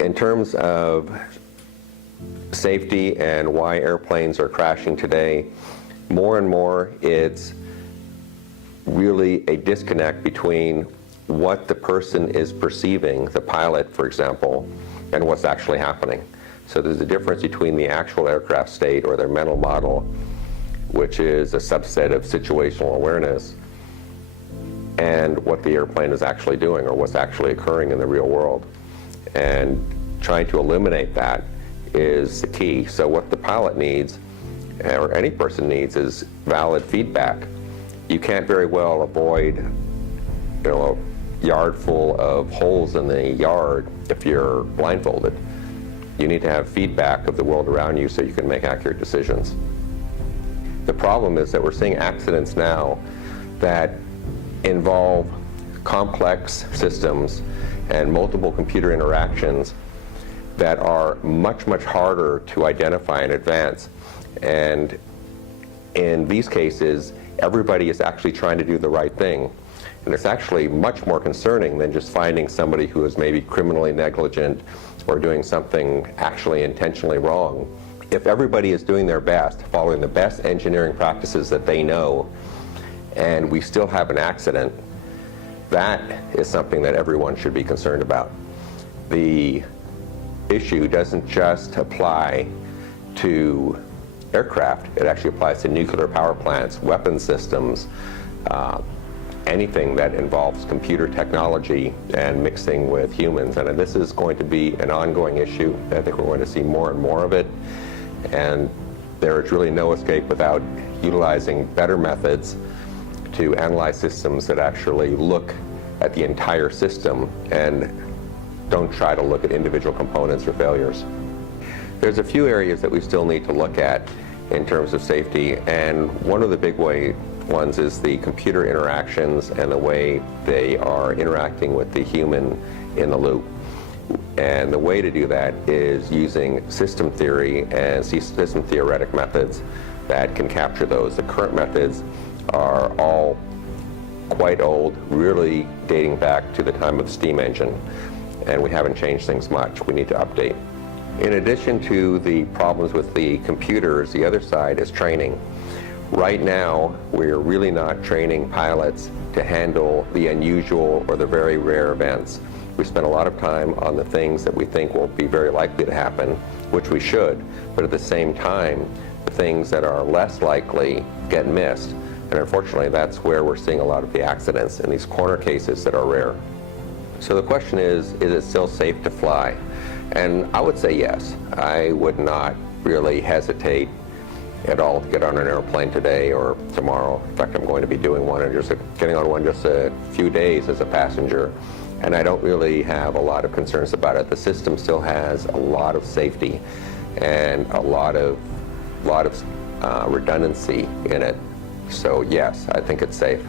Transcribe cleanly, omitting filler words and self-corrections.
In terms of safety and why airplanes are crashing today, more and more it's really a disconnect between what the person is perceiving, the pilot, for example, and what's actually happening. So there's a difference between the actual aircraft state or their mental model, which is a subset of situational awareness, and what the airplane is actually doing or what's actually occurring in the real world. And trying to eliminate that is the key. So what the pilot needs, or any person needs, is valid feedback. You can't very well avoid, a yard full of holes in the yard if you're blindfolded. You need to have feedback of the world around you so you can make accurate decisions. The problem is that we're seeing accidents now that involve complex systems and multiple computer interactions that are much, much harder to identify in advance. And in these cases, everybody is actually trying to do the right thing. And it's actually much more concerning than just finding somebody who is maybe criminally negligent or doing something actually intentionally wrong. If everybody is doing their best, following the best engineering practices that they know, and we still have an accident, that is something that everyone should be concerned about. The issue doesn't just apply to aircraft, it actually applies to nuclear power plants, weapons systems, anything that involves computer technology and mixing with humans. And this is going to be an ongoing issue. I think we're going to see more and more of it. And there is really no escape without utilizing better methods to analyze systems that actually look at the entire system and don't try to look at individual components or failures. There's a few areas that we still need to look at in terms of safety, and one of the big ones is the computer interactions and the way they are interacting with the human in the loop. And the way to do that is using system theory and system theoretic methods that can capture those. The current methods are all quite old, really dating back to the time of the steam engine, and we haven't changed things much. We need to update. In addition to the problems with the computers, the other side is training. Right now, we're really not training pilots to handle the unusual or the very rare events. We spend a lot of time on the things that we think will be very likely to happen, which we should, but at the same time, the things that are less likely get missed. And unfortunately, that's where we're seeing a lot of the accidents in these corner cases that are rare. So the question is it still safe to fly? And I would say yes. I would not really hesitate at all to get on an airplane today or tomorrow. In fact, I'm going to be doing one and just getting on one just a few days as a passenger. And I don't really have a lot of concerns about it. The system still has a lot of safety and a lot of redundancy in it. So yes, I think it's safe.